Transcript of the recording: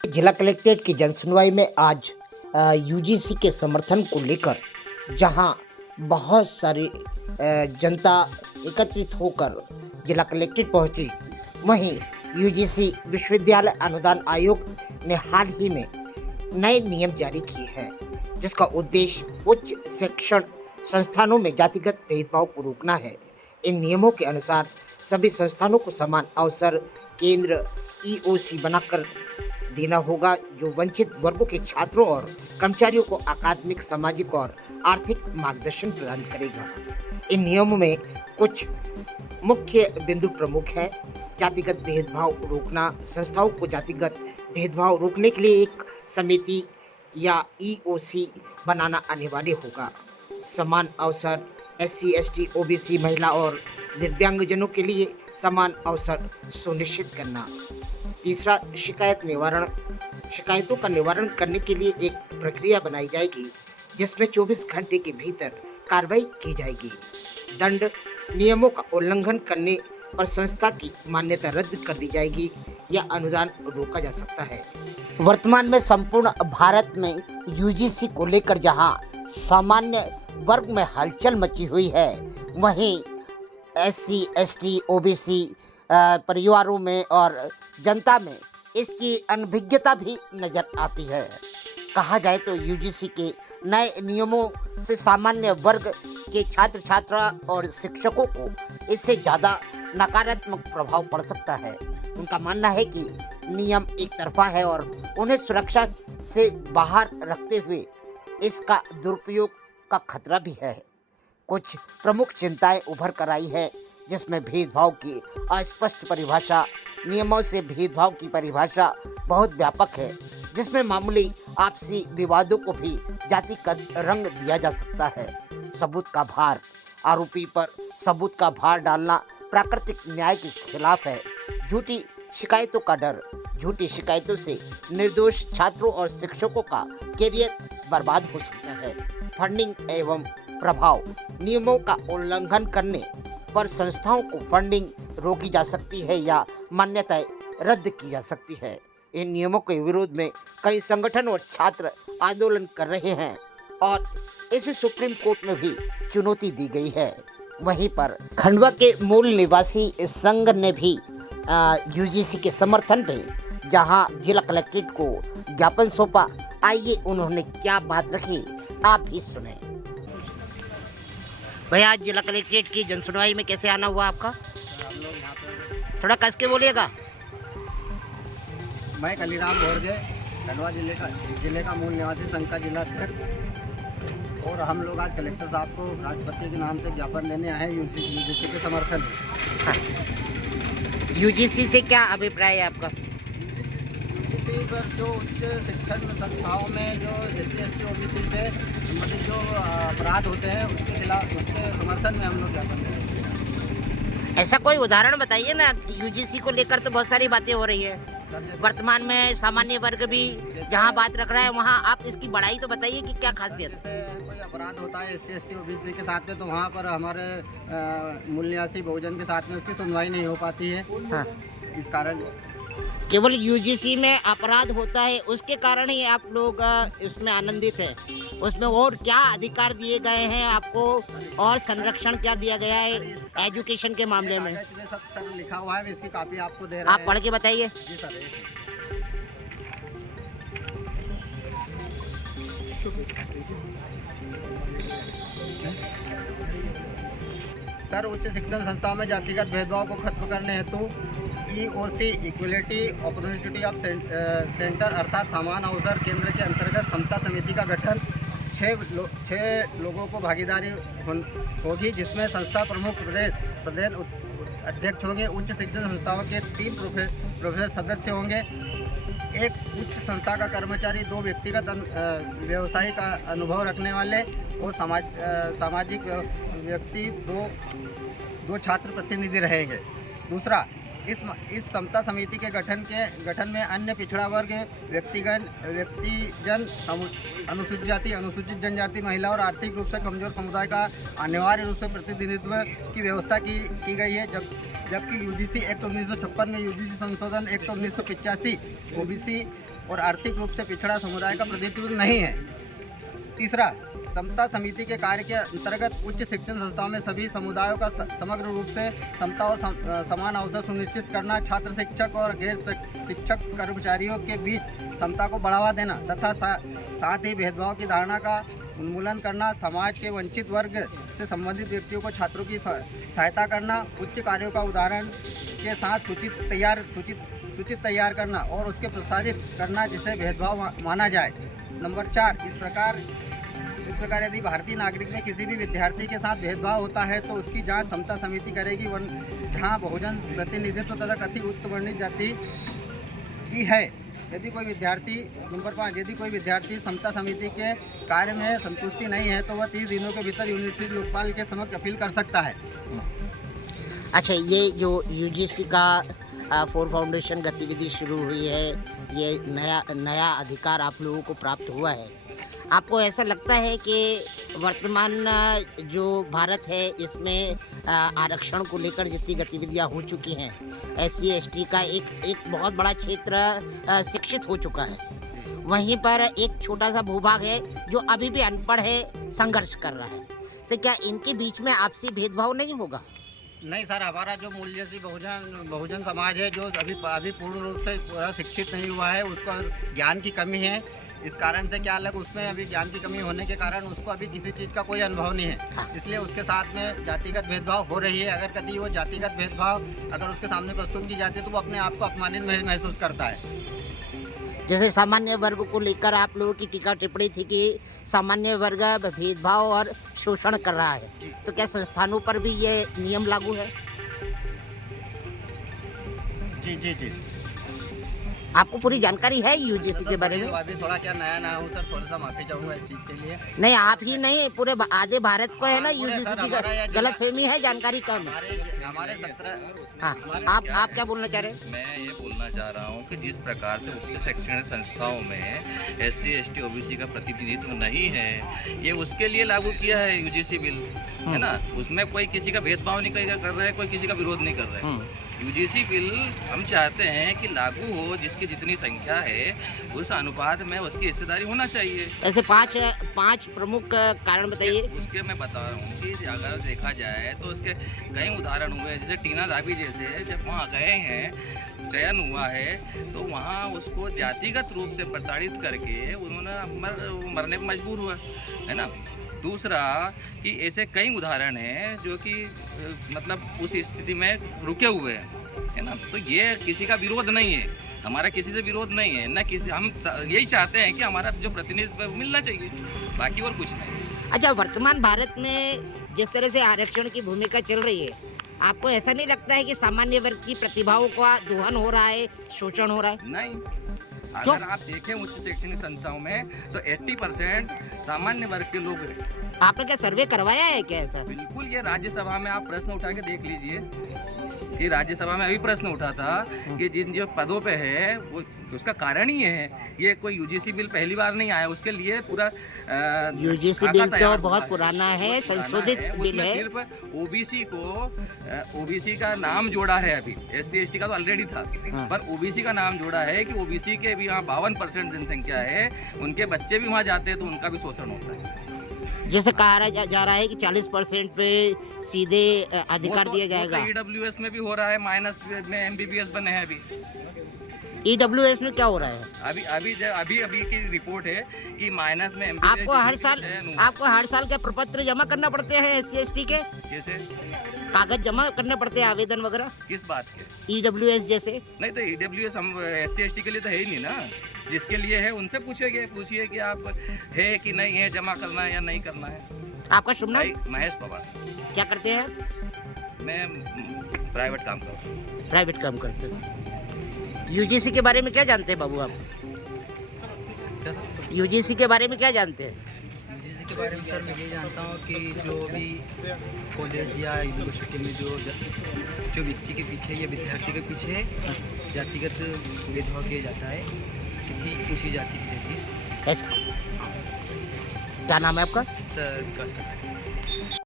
जिला कलेक्ट्रेट की जनसुनवाई में आज यूजीसी के समर्थन को लेकर जहां बहुत सारी जनता एकत्रित होकर जिला कलेक्ट्रेट पहुंची, वहीं यूजीसी विश्वविद्यालय अनुदान आयोग ने हाल ही में नए नियम जारी किए हैं, जिसका उद्देश्य उच्च शिक्षण संस्थानों में जातिगत भेदभाव को रोकना है। इन नियमों के अनुसार सभी संस्थानों को समान अवसर केंद्र ईओसी बनाकर देना होगा, जो वंचित वर्गों के छात्रों और कर्मचारियों को अकादमिक, सामाजिक और आर्थिक मार्गदर्शन प्रदान करेगा। इन नियमों में कुछ मुख्य बिंदु प्रमुख हैं। जातिगत भेदभाव रोकना। संस्थाओं को जातिगत भेदभाव रोकने के लिए एक समिति या ईओसी बनाना अनिवार्य होगा। समान अवसर। एससी, एसटी, ओबीसी, महिला और दिव्यांगजनों के लिए समान अवसर सुनिश्चित करना। तीसरा, शिकायत निवारण। शिकायतों का निवारण करने के लिए एक प्रक्रिया बनाई जाएगी, जिसमें 24 घंटे के भीतर कार्रवाई की जाएगी। दंड। नियमों का उल्लंघन करने पर संस्था की मान्यता रद्द कर दी जाएगी या अनुदान रोका जा सकता है। वर्तमान में संपूर्ण भारत में यूजीसी को लेकर जहां सामान्य वर्ग में हलचल मची हुई है, वहीं एससी, एसटी, ओबीसी परिवारों में और जनता में इसकी अनभिज्ञता भी नजर आती है। कहा जाए तो यूजीसी के नए नियमों से सामान्य वर्ग के छात्र छात्रा और शिक्षकों को इससे ज़्यादा नकारात्मक प्रभाव पड़ सकता है। उनका मानना है कि नियम एक तरफा है और उन्हें सुरक्षा से बाहर रखते हुए इसका दुरुपयोग का खतरा भी है। कुछ प्रमुख चिंताएं उभर कर आई है, जिसमें भेदभाव की अस्पष्ट परिभाषा। नियमों से भेदभाव की परिभाषा बहुत व्यापक है, जिसमें मामूली आपसी विवादों को भी जातिगत रंग दिया जा सकता है। सबूत का भार। आरोपी पर सबूत का भार डालना प्राकृतिक न्याय के खिलाफ है। झूठी शिकायतों का डर। झूठी शिकायतों से निर्दोष छात्रों और शिक्षकों का करियर बर्बाद हो सकता है। फंडिंग एवं प्रभाव। नियमों का उल्लंघन करने पर संस्थाओं को फंडिंग रोकी जा सकती है या मान्यताएं रद्द की जा सकती है। इन नियमों के विरोध में कई संगठन और छात्र आंदोलन कर रहे हैं और इसे सुप्रीम कोर्ट में भी चुनौती दी गई है। वहीं पर खंडवा के मूल निवासी संघ ने भी यूजीसी के समर्थन में जहां जिला कलेक्ट्रेट को ज्ञापन सौंपा। आइए उन्होंने क्या बात रखी, आप भी सुने। भैया, आज जिला कलेक्ट्रेट की जनसुनवाई में कैसे आना हुआ आपका? हम लोग यहाँ पे, थोड़ा कस के बोलिएगा। मैं कलीराम भोरजे, खंडवा जिले का मूल निवासी संघ का जिला अध्यक्ष, और हम लोग आज कलेक्टर साहब को राष्ट्रपति के नाम से ज्ञापन देने आए हैं यूजीसी के समर्थन में। यूजीसी से क्या अभिप्राय है आपका? यूजीसी पर जो उच्च शिक्षण संस्थाओं में जो एससी, एसटी, ओबीसी से संबंधित जो अपराध होते हैं उसके खिलाफ, उसके समर्थन में हम लोग ज्ञापन दे रहे हैं। ऐसा कोई उदाहरण बताइए ना। यूजीसी को लेकर तो बहुत सारी बातें हो रही है। वर्तमान में सामान्य वर्ग भी जहां बात रख रहा है, वहां आप इसकी बड़ाई तो बताइए कि क्या खासियत है। जैसे कोई अपराध होता है एससी, एसटी, ओबीसी के साथ में, तो वहाँ पर हमारे मूल निवासी बहुजन के साथ में उसकी सुनवाई नहीं हो पाती है। हाँ। इस कारण केवल यूजीसी में अपराध होता है, उसके कारण ही आप लोग इसमें आनंदित हैं। उसमें और क्या अधिकार दिए गए हैं आपको, और संरक्षण क्या दिया गया है एजुकेशन के मामले में? सब सर लिखा हुआ है, इसकी कॉपी आपको दे रहे हैं। आप पढ़ के बताइए। जी सर। सर, उच्च शिक्षण संस्थाओं में जातिगत भेदभाव को खत्म करने हेतु EOC equality opportunity of centre अर्थात समान अवसर केंद्र के अंतर्गत समता समिति का गठन 6 लोगों को भागीदारी होगी, जिसमें संस्था प्रमुख प्रदेश अध्यक्ष होंगे। उच्च शिक्षण संस्थाओं के 3 प्रोफेसर सदस्य होंगे। एक उच्च संस्था का कर्मचारी, 2 व्यक्तिगत व्यवसायिक का अनुभव रखने वाले और सामाजिक व्यक्ति, 2 छात्र प्रतिनिधि रहेंगे। दूसरा, इस समता समिति के गठन में अन्य पिछड़ा वर्ग, व्यक्तिजन, अनुसूचित जाति, अनुसूचित जनजाति, महिला और आर्थिक रूप से कमजोर समुदाय का अनिवार्य रूप से प्रतिनिधित्व की व्यवस्था की गई है। जबकि यूजीसी एक्ट 1956 में यूजीसी संशोधन एक्ट 1985 ओबीसी और आर्थिक रूप से पिछड़ा समुदाय का प्रतिनिधित्व नहीं है। तीसरा, समता समिति के कार्य के अंतर्गत उच्च शिक्षण संस्थाओं में सभी समुदायों का समग्र रूप से समता और समान अवसर सुनिश्चित करना, छात्र शिक्षक और गैर शिक्षक कर्मचारियों के बीच समता को बढ़ावा देना तथा साथ ही भेदभाव की धारणा का उन्मूलन करना, समाज के वंचित वर्ग से संबंधित व्यक्तियों को छात्रों की सहायता करना, उच्च कार्यों का उदाहरण के साथ सूचित तैयार करना और उसके प्रसारित करना जिसे भेदभाव माना जाए। नंबर 4, इस प्रकार यदि भारतीय नागरिक में किसी भी विद्यार्थी के साथ भेदभाव होता है तो उसकी जांच समता समिति करेगी, जहां बहुजन प्रतिनिधित्व तथा कथित उच्च वर्णित जाति की है। यदि कोई विद्यार्थी नंबर 5, यदि कोई विद्यार्थी समता समिति के कार्य में संतुष्टि नहीं है तो वह 30 दिनों के भीतर यूनिवर्सिटी लोकपाल के समक्ष अपील कर सकता है। अच्छा, ये जो यूजीसी का 4 फाउंडेशन गतिविधि शुरू हुई है, ये नया अधिकार आप लोगों को प्राप्त हुआ है। आपको ऐसा लगता है कि वर्तमान जो भारत है इसमें आरक्षण को लेकर जितनी गतिविधियां हो चुकी हैं, SC ST का एक बहुत बड़ा क्षेत्र शिक्षित हो चुका है, वहीं पर एक छोटा सा भूभाग है जो अभी भी अनपढ़ है, संघर्ष कर रहा है, तो क्या इनके बीच में आपसी भेदभाव नहीं होगा? नहीं सर, हमारा जो मूल्य से बहुजन समाज है जो अभी पूर्ण रूप से पूरा शिक्षित नहीं हुआ है, उसको ज्ञान की कमी है। इस कारण से क्या अलग उसमें अभी ज्ञान की कमी होने के कारण उसको अभी किसी चीज़ का कोई अनुभव नहीं है, इसलिए उसके साथ में जातिगत भेदभाव हो रही है। अगर कभी वो जातिगत भेदभाव अगर उसके सामने प्रस्तुत की जाती है तो वो अपने आप को अपमानित महसूस करता है। जैसे सामान्य वर्ग को लेकर आप लोगों की टीका टिप्पणी थी कि सामान्य वर्ग भेदभाव और शोषण कर रहा है, तो क्या संस्थानों पर भी ये नियम लागू है? जी जी जी, आपको पूरी जानकारी है यूजीसी के बारे में? अभी थोड़ा क्या नया हूँ सर, थोड़ा सा माफी चाहूँगा इस चीज़ के लिए। नहीं, आप ही नहीं, पूरे आधे भारत को है ना यूजीसी की गलतफहमी है, जानकारी कम है। हमारे 17। हाँ, आप क्या बोलना चाह रहे हैं? मैं ये बोलना चाह रहा हूँ कि जिस प्रकार से उच्च शैक्षणिक संस्थाओं में SC ST OBC का प्रतिनिधित्व नहीं है, ये उसके लिए लागू किया है यूजीसी बिल, है ना। उसमें कोई किसी का भेदभाव नहीं कर रहा है, कोई किसी का विरोध नहीं कर रहा है। यूजीसी बिल हम चाहते हैं कि लागू हो, जिसकी जितनी संख्या है उस अनुपात में उसकी हिस्सेदारी होना चाहिए। ऐसे पांच प्रमुख कारण बताइए। उसके मैं बता रहा हूँ कि अगर देखा जाए तो उसके कई उदाहरण हुए, जैसे टीना दाबी जैसे जब वहाँ गए हैं, चयन हुआ है तो वहाँ उसको जातिगत रूप से प्रताड़ित करके उन्होंने मरने पर मजबूर हुआ, है ना। दूसरा कि ऐसे कई उदाहरण हैं जो कि मतलब उस स्थिति में रुके हुए हैं, है ना। तो ये किसी का विरोध नहीं है, हमारा किसी से विरोध नहीं है ना, किसी हम यही चाहते हैं कि हमारा जो प्रतिनिधित्व मिलना चाहिए, बाकी और कुछ नहीं। अच्छा, वर्तमान भारत में जिस तरह से आरक्षण की भूमिका चल रही है, आपको ऐसा नहीं लगता है कि सामान्य वर्ग की प्रतिभाओं का दोहन हो रहा है, शोषण हो रहा है? नहीं, अगर आप देखें उच्च शैक्षणिक संस्थाओं में तो 80% सामान्य वर्ग के लोग हैं। आपने क्या सर्वे करवाया है क्या ऐसा? बिल्कुल, ये राज्यसभा में आप प्रश्न उठा के देख लीजिए कि राज्यसभा में अभी प्रश्न उठा था कि जिन जो पदों पे है वो उसका कारण ही है, ये कोई यूजीसी बिल पहली बार नहीं आया, उसके लिए पूरा यूजीसी बिल तो बहुत पुराना है, संशोधित बिल है। सिर्फ ओबीसी का नाम जोड़ा है, अभी SC ST का तो ऑलरेडी था, पर ओबीसी का नाम जोड़ा है कि ओबीसी के भी वहाँ 52% जनसंख्या है, उनके बच्चे भी वहाँ जाते हैं तो उनका भी शोषण होता है। जैसे कहा जा रहा है कि 40% पे सीधे अधिकार दिया जाएगा। EWS में भी हो रहा है, माइनस में MBBS बने हैं अभी। EWS में क्या हो रहा है? अभी की रिपोर्ट है कि माइनस में MBBS आपको हर साल क्या प्रपत्र जमा करना पड़ते हैं SC ST के? जैसे कागज जमा करने पड़ते हैं, आवेदन वगैरह? किस बात के? EWS जैसे? नहीं तो EWS हम SC ST के लिए तो है ही नहीं ना, जिसके लिए है उनसे पूछिए कि आप है कि नहीं है, जमा करना है या नहीं करना है। आपका शुभ नाम? महेश पवार। क्या करते हैं? मैं प्राइवेट काम करता हूँ। प्राइवेट काम करते हैं। यूजीसी के बारे में क्या जानते हैं बाबू आप? यूजीसी के बारे में क्या जानते हैं? यूजीसी के बारे में सर मैं ये जानता हूँ कि जो भी कॉलेज या यूनिवर्सिटी में जो व्यक्ति के पीछे या विद्यार्थी के पीछे जातिगत भेदभाव किया जाता है किसी ऊंची जाति के जरिए। ऐसा क्या नाम है आपका? सर विकास का।